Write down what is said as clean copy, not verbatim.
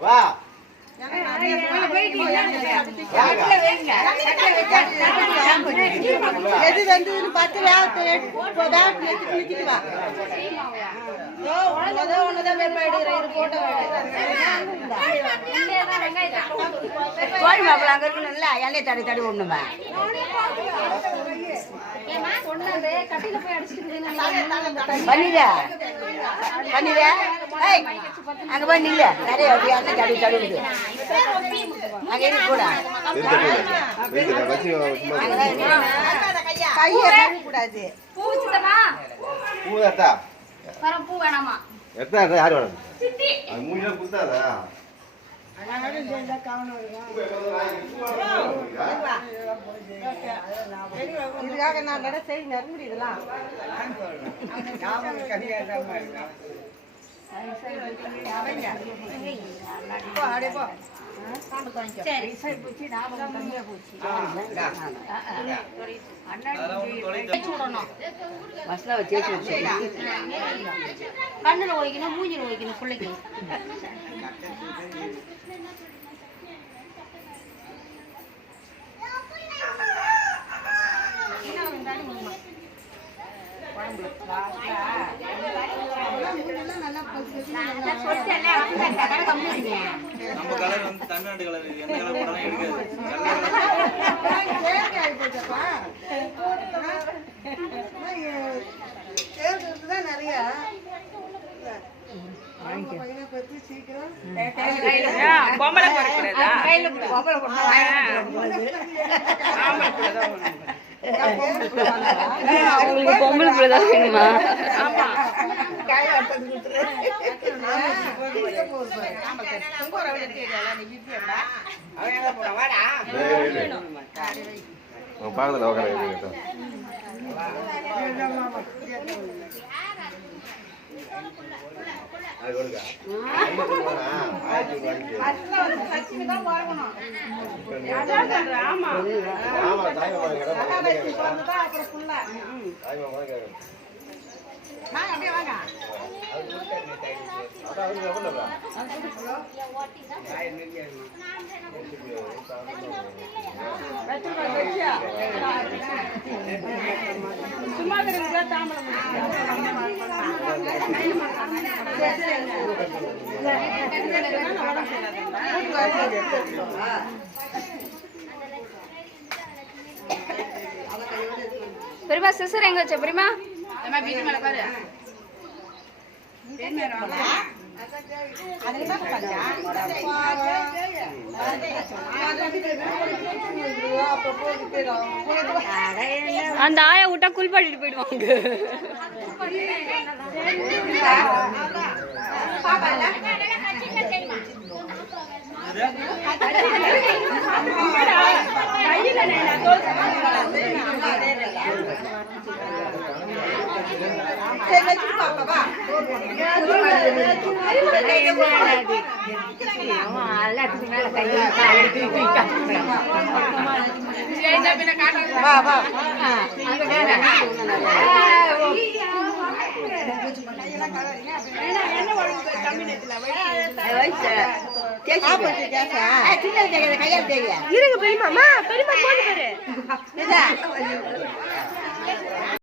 வா எது வந்து பத்து கோழி மாப்பிள்ள அங்க இருக்கணும்ல எண்ணெய் தடவி தடவி ஒண்ணுமா பண்ணிதா பண்ணிதா அங்க போய் நில்ல நிறைய எண்ணெய் தடவி தடவுது அங்க இருக்க கூட கையை கூடாது பூ வேணாமா யாரு வேணும் அது மூணு கொடுத்தாதா இதுக்காக நான் நட செய்ய நெருங்குடி இதெல்லாம் கண்ணுல ஓய்க்கணும் மூஞ்சில ஓய்க்கணும் பிள்ளைக்கு நம்ம கலர் வந்து தமிழ்நாடு கலர் எந்த கலர் போனாலும் எடுக்காது நிறைய பொம்பளை பிள்ளைதான் வேணுமா? பெரியமா சிசர் எங்க வச்ச பெரியமா வீட்டு மேல பாரு அந்த ஆயா விட்டா குளிப்பாட்டிட்டு போயிடுவாங்க. இருங்க பெரியமா பெரியமா